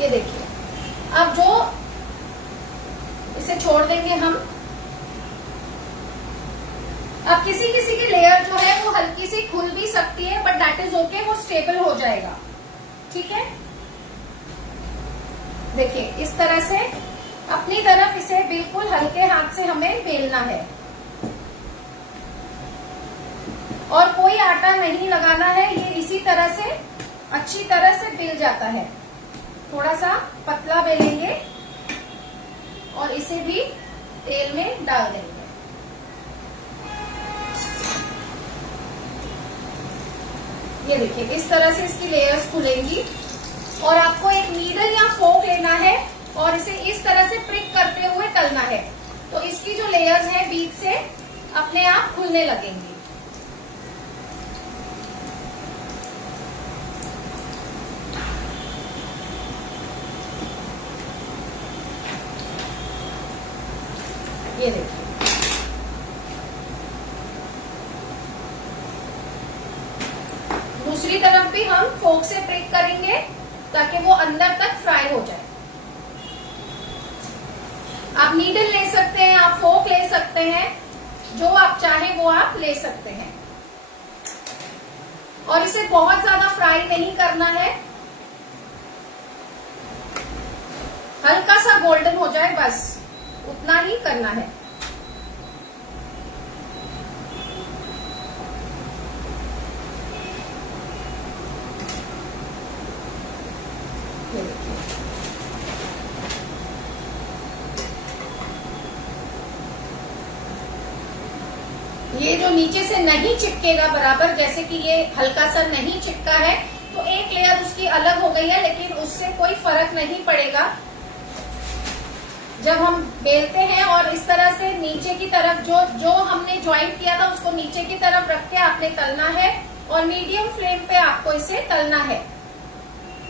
ये देखिए। अब जो इसे छोड़ देंगे हम। अब किसी किसी की लेयर जो है वो हल्की सी खुल भी सकती है, बट दैट इज ओके, वो स्टेबल हो जाएगा, ठीक है। देखिए इस तरह से अपनी तरफ इसे बिल्कुल हल्के हाथ से हमें बेलना है और कोई आटा नहीं लगाना है। ये इसी तरह से अच्छी तरह से बेल जाता है। थोड़ा सा पतला बेलेंगे और इसे भी तेल में डाल देंगे। ये देखिए इस तरह से इसकी लेयर्स खुलेंगी और आपको एक नीडल या फोक लेना है और इसे इस तरह से प्रिक करते हुए तलना है। तो इसकी जो लेयर्स हैं बीच से अपने आप खुलने लगेंगी। ये देखिए दूसरी तरफ भी हम फोक से प्रिक करेंगे ताकि वो अंदर तक फ्राई हो जाए। आप नीडल ले सकते हैं, आप फोक ले सकते हैं, जो आप चाहें वो आप ले सकते हैं। और इसे बहुत ज्यादा फ्राई नहीं करना है, हल्का सा गोल्डन हो जाए बस उतना ही करना है। ये जो नीचे से नहीं चिपकेगा बराबर, जैसे कि ये हल्का सा नहीं चिपका है तो एक लेयर उसकी अलग हो गई है, लेकिन उससे कोई फर्क नहीं पड़ेगा। जब हम बेलते हैं और इस तरह से नीचे की तरफ जो हमने ज्वाइंट किया था उसको नीचे की तरफ रख के आपने तलना है और मीडियम फ्लेम पे आपको इसे तलना है।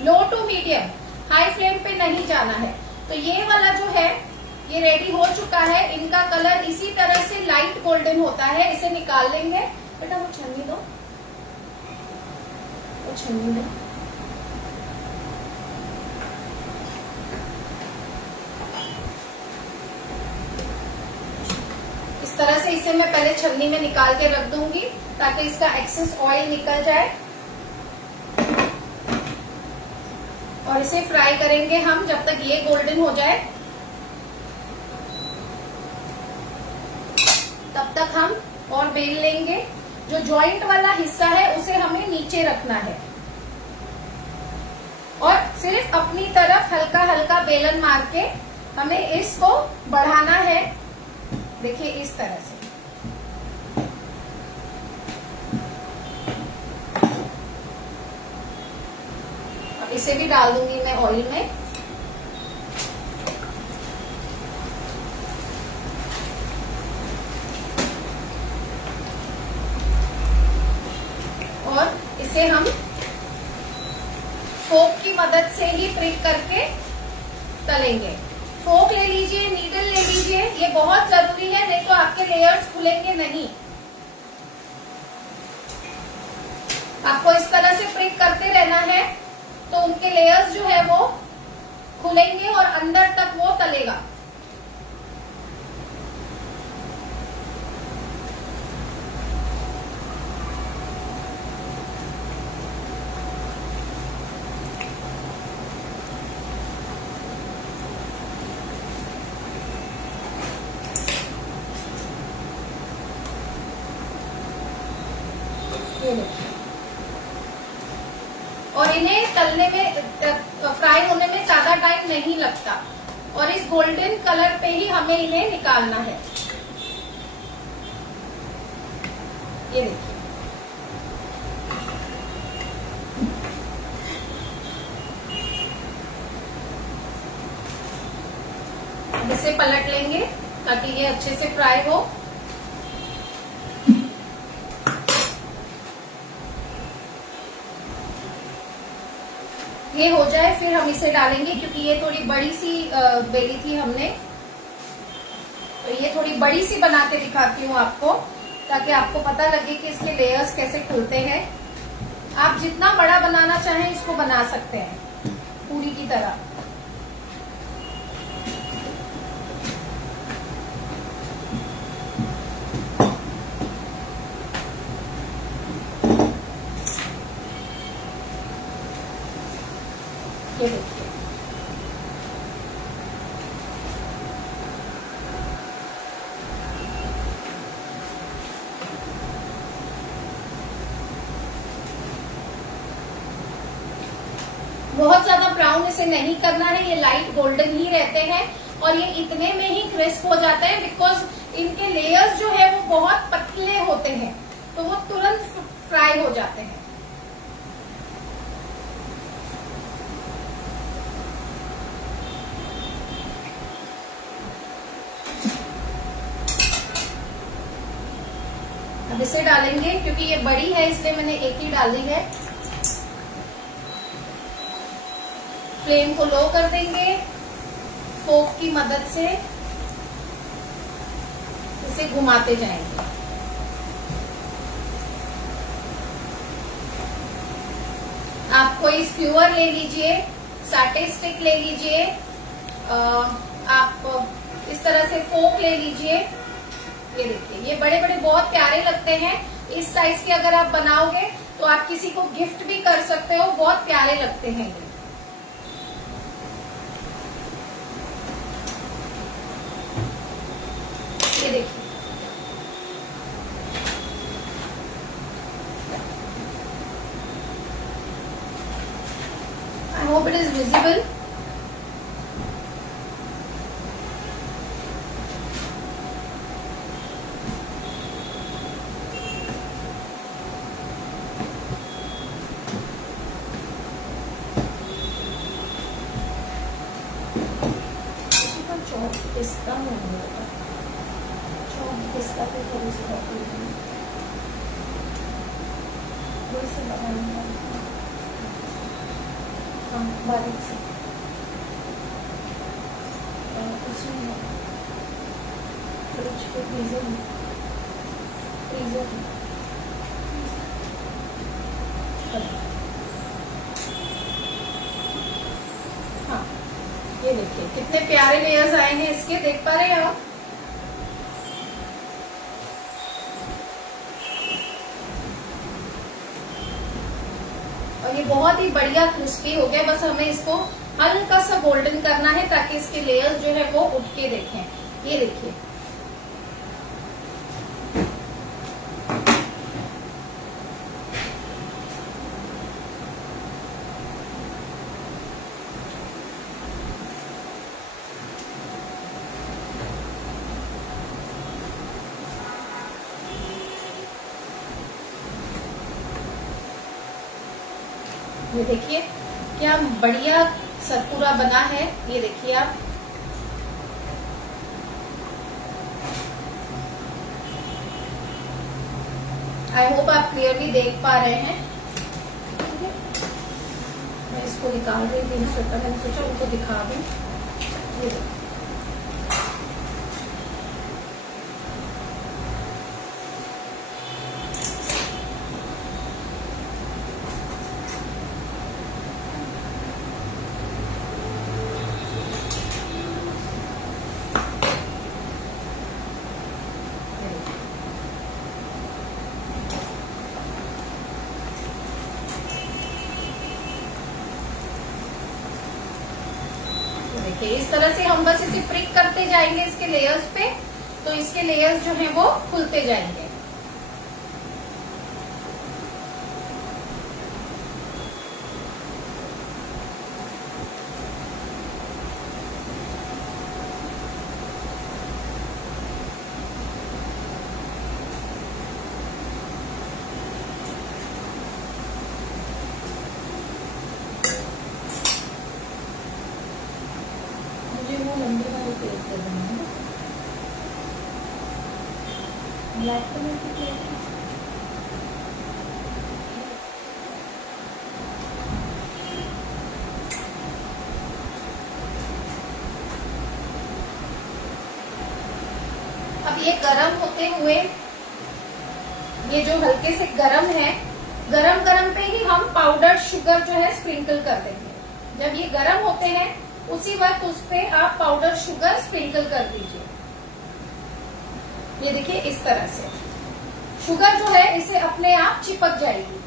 लो टू मीडियम, हाई फ्लेम पे नहीं जाना है। तो ये वाला जो है ये रेडी हो चुका है। इनका कलर इसी तरह से लाइट गोल्डन होता है। इसे निकाल लेंगे। बेटा वो छन्नी दो, वो छन्नी दो। से इसे मैं पहले छन्नी में निकाल के रख दूंगी ताकि इसका एक्सेस ऑयल निकल जाए। और इसे फ्राई करेंगे हम जब तक ये गोल्डन हो जाए, तब तक हम और बेल लेंगे। जो जॉइंट वाला हिस्सा है उसे हमें नीचे रखना है और सिर्फ अपनी तरफ हल्का हल्का बेलन मार के हमें इसको बढ़ाना है। देखिए इस तरह से। अब इसे भी डाल दूंगी मैं ऑयल में। और इसे हम फोक की मदद से ही प्रिक करके तलेंगे। फोक ले लीजिए, नीडल ले लीजिए, ये बहुत जरूरी है, नहीं तो आपके लेयर्स खुलेंगे नहीं। आपको इस तरह से प्रिक करते रहना है तो उनके लेयर्स जो है वो खुलेंगे और अंदर तक वो तलेगा। और इन्हें तलने में, फ्राई होने में ज्यादा टाइम नहीं लगता और इस गोल्डन कलर पे ही हमें इन्हें निकालना है। ये देखिए, इसे पलट लेंगे ताकि ये अच्छे से फ्राई हो। ये हो जाए फिर हम इसे डालेंगे, क्योंकि ये थोड़ी बड़ी सी बेली थी हमने, तो ये थोड़ी बड़ी सी बना के दिखाती हूँ आपको ताकि आपको पता लगे कि इसके लेयर्स कैसे खुलते हैं। आप जितना बड़ा बनाना चाहें इसको बना सकते हैं पूरी की तरह। ये देखिए, बहुत ज्यादा ब्राउन इसे नहीं करना है, ये लाइट गोल्डन ही रहते हैं और ये इतने में ही क्रिस्प हो जाते हैं बिकॉज इनके लेयर्स जो है वो बहुत पतले होते हैं, तो वो तुरंत फ्राई हो जाते हैं। अब इसे डालेंगे, क्योंकि ये बड़ी है इसलिए मैंने एक ही डाली है। फ्लेम को लो कर देंगे, फोक की मदद से इसे घुमाते जाएंगे। आप कोई स्क्यूअर ले लीजिए, साटे स्टिक ले लीजिए, आप इस तरह से फोक ले लीजिए। ये देखिए, ये बड़े बड़े बहुत प्यारे लगते हैं। इस साइज के अगर आप बनाओगे तो आप किसी को गिफ्ट भी कर सकते हो, बहुत प्यारे लगते हैं ये देखिए। I hope it is visible. Chop पिस्ता नहीं होगा, चॉप पिस्ता पे थोड़ी सी बनाऊंगा, हाँ बारीक से उसमें फ्रिज के फ्रीजर में हाँ, ये देखिए कितने प्यारे लेयर्स आए हैं इसके, देख पा रहे हैं आप। बहुत ही बढ़िया क्रिस्पी हो गया। बस हमें इसको हल्का सा गोल्डन करना है ताकि इसके लेयर्स जो है वो उठ के देखें। ये देखिए, ये देखिए क्या बढ़िया सतपुरा बना है। ये देखिए आप, आई होप आप क्लियरली देख पा रहे हैं। मैं इसको निकाल रही थी ना, तो मैंने सोचा उनको दिखा दूं। ये देखिए, देखिए इस तरह से हम बस इसे फ्रिक करते जाएंगे इसके लेयर्स पे, तो इसके लेयर्स जो हैं वो खुलते जाएंगे। वो लंबे वाले प्लेट दे देना, ब्लैक कलर की प्लेट है। अब ये गरम होते हुए, ये जो हल्के से गरम है, गरम गरम पे ही हम पाउडर शुगर जो है स्प्रिंकल कर देंगे। जब ये गरम होते हैं उसी वक्त उस पे आप पाउडर शुगर स्प्रिंकल कर दीजिए। ये देखिए इस तरह से शुगर जो है इसे अपने आप चिपक जाएगी।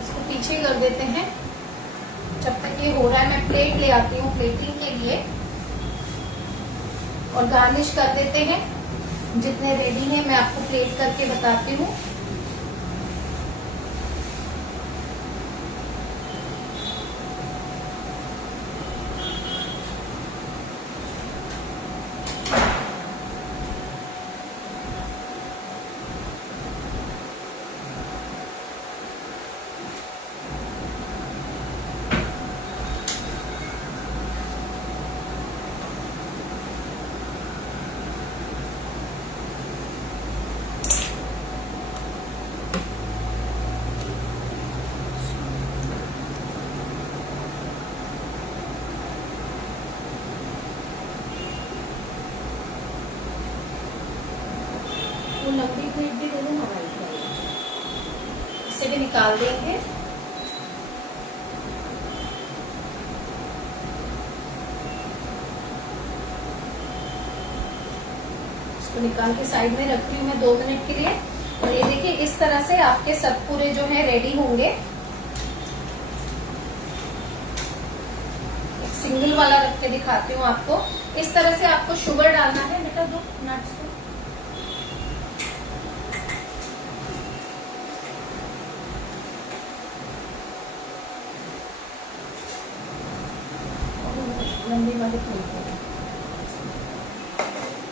इसको पीछे कर देते हैं जब तक ये हो रहा है। मैं प्लेट ले आती हूँ प्लेटिंग के लिए और गार्निश कर देते हैं। जितने रेडी हैं मैं आपको प्लेट करके बताती हूँ। वो लंबी प्लेट भी दे दो ना वाइट वाली, इसे भी निकाल देंगे। इसको निकाल के साइड में रख रही हूँ मैं 2 मिनट के लिए। और ये देखिए इस तरह से आपके सतपुरे जो है रेडी होंगे। एक सिंगल वाला रख के दिखाती हूँ आपको। इस तरह से आपको शुगर डालना है। बेटा दो नट्स को, लंबी वाली प्लेट,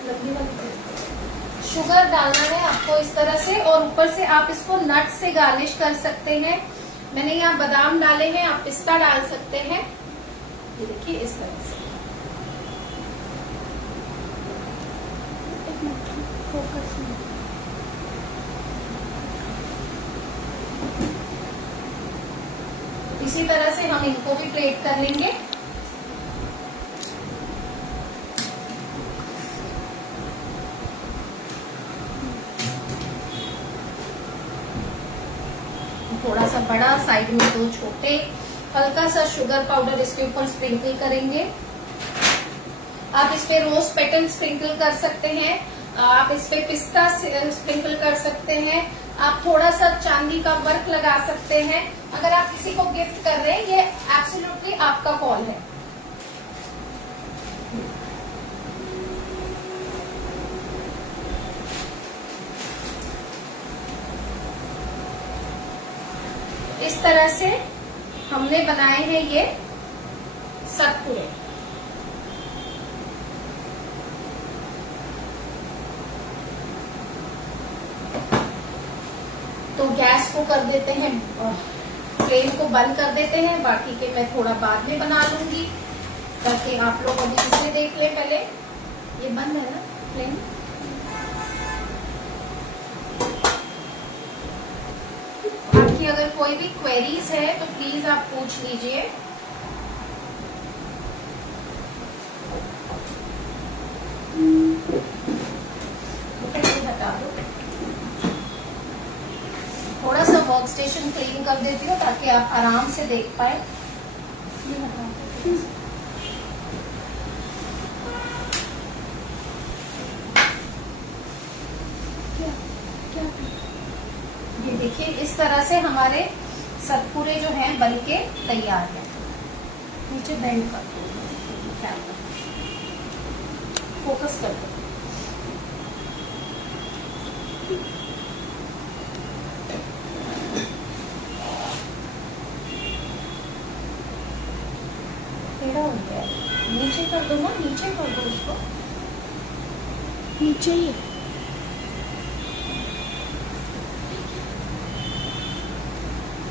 लंबी वाली प्लेट। शुगर डालना है आपको इस तरह से, और ऊपर से आप इसको नट से गार्निश कर सकते हैं। मैंने यहाँ बादाम डाले हैं, आप पिस्ता डाल सकते हैं। ये देखिए इस तरह से। फोकस में इसी तरह से हम इनको भी प्लेट कर लेंगे। थोड़ा सा बड़ा, साइड में 2 छोटे, हल्का सा शुगर पाउडर इसके ऊपर स्प्रिंकल करेंगे। आप इस पे रोज पेटल स्प्रिंकल कर सकते हैं, आप इस पे पिस्ता स्प्रिंकल कर सकते हैं, आप थोड़ा सा चांदी का वर्क लगा सकते हैं। अगर आप किसी को गिफ्ट कर रहे हैं, ये एब्सोल्युटली आपका कॉल है। इस तरह से हमने बनाए हैं ये सतपुरे। तो गैस को कर देते हैं, फ्लेम को बंद कर देते हैं। बाकी के मैं थोड़ा बाद में बना लूंगी, ताकि आप लोग अभी इसे देख लें। पहले ये बंद है ना फ्लेम। आपकी अगर कोई भी क्वेरीज है तो प्लीज आप पूछ लीजिए। हटा दो, थोड़ा सा वर्क स्टेशन क्लीन कर देती हूँ ताकि आप आराम से देख पाए। ये देखिए, इस तरह से हमारे सतपुरे जो हैं बनके तैयार हैं। नीचे बेंड कर दो, फोकस कर दो। टेढ़ा हो गया है, नीचे कर दो ना, नीचे कर दो उसको। नीचे ही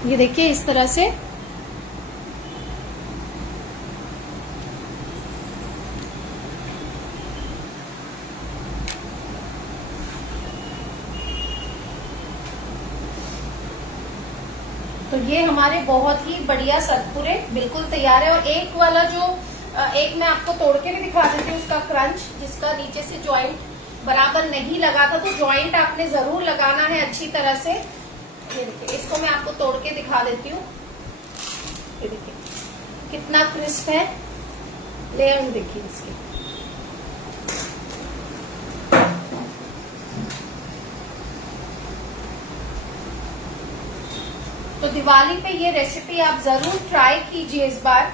ये देखिए इस तरह से। तो ये हमारे बहुत ही बढ़िया सतपुरे बिल्कुल तैयार है। और एक वाला जो एक मैं आपको तोड़ के भी दिखा देती हूँ, उसका क्रंच, जिसका नीचे से जॉइंट बराबर नहीं लगा था, तो जॉइंट आपने जरूर लगाना है अच्छी तरह से। ये देखिए, इसको मैं आपको तोड़ के दिखा देती हूँ। ये देखिए कितना क्रिस्प है, लेयर देखिए इसकी। तो दिवाली पे ये रेसिपी आप जरूर ट्राई कीजिए इस बार।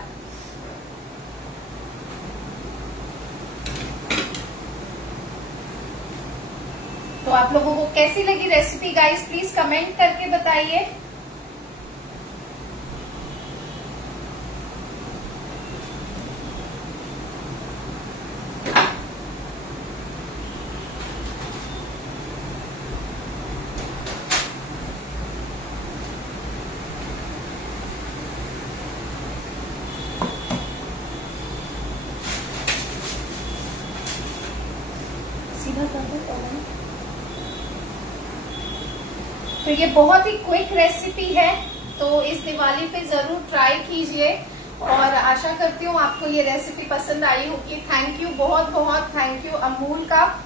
तो आप लोगों को कैसी लगी रेसिपी गाइस, प्लीज कमेंट करके बताइए। सीधा कर दो। तो ये बहुत ही क्विक रेसिपी है, तो इस दिवाली पे जरूर ट्राई कीजिए। और आशा करती हूँ आपको ये रेसिपी पसंद आई होगी। थैंक यू, बहुत बहुत थैंक यू अमूल का,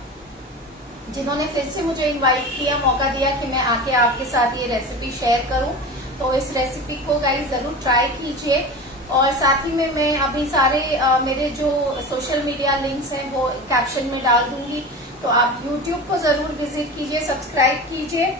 जिन्होंने फिर से मुझे इनवाइट किया, मौका दिया कि मैं आके आपके साथ ये रेसिपी शेयर करूं। तो इस रेसिपी को गाइस जरूर ट्राई कीजिए। और साथ ही में मैं अभी सारे मेरे जो सोशल मीडिया लिंक्स हैं वो कैप्शन में डाल दूंगी, तो आप यूट्यूब को जरूर विजिट कीजिए, सब्सक्राइब कीजिए।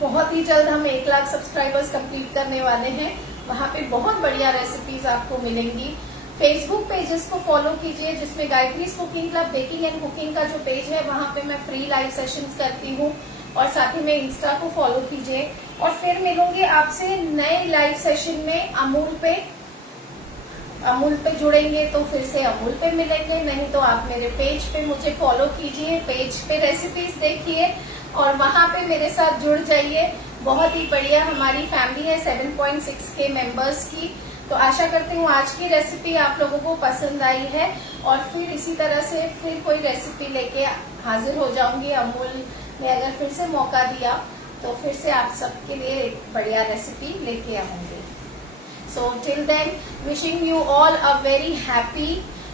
बहुत ही जल्द हम 1 लाख सब्सक्राइबर्स कंप्लीट करने वाले हैं, वहां पे बहुत बढ़िया रेसिपीज आपको मिलेंगी। फेसबुक पेजेस को फॉलो कीजिए, जिसमें Gayatri's cooking club baking and cooking का जो पेज है वहां पे मैं फ्री लाइव सेशंस करती हूँ। और साथ ही में इंस्टा को फॉलो कीजिए। और फिर मिलूंगी आपसे नए लाइव सेशन में अमूल पे जुड़ेंगे तो फिर से अमूल पे मिलेंगे, नहीं तो आप मेरे पेज पे मुझे फॉलो कीजिए, पेज पे रेसिपीज देखिए और वहां पे मेरे साथ जुड़ जाइए। बहुत ही बढ़िया हमारी फैमिली है 7.6 मेंबर्स की। तो आशा करती हूँ आज की रेसिपी आप लोगों को पसंद आई है, और फिर इसी तरह से फिर कोई रेसिपी लेके हाजिर हो जाऊंगी। अमूल ने अगर फिर से मौका दिया तो फिर से आप सबके लिए एक बढ़िया रेसिपी लेके आऊंगी। So till then, wishing you all a very happy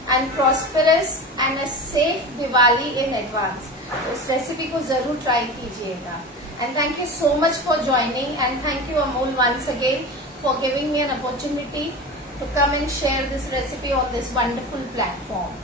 and prosperous and a safe Diwali in advance. उस रेसिपी को जरूर ट्राई कीजिएगा। And thank you so much for joining, and thank you Amul once again for giving me an opportunity to come and share this recipe on this wonderful platform.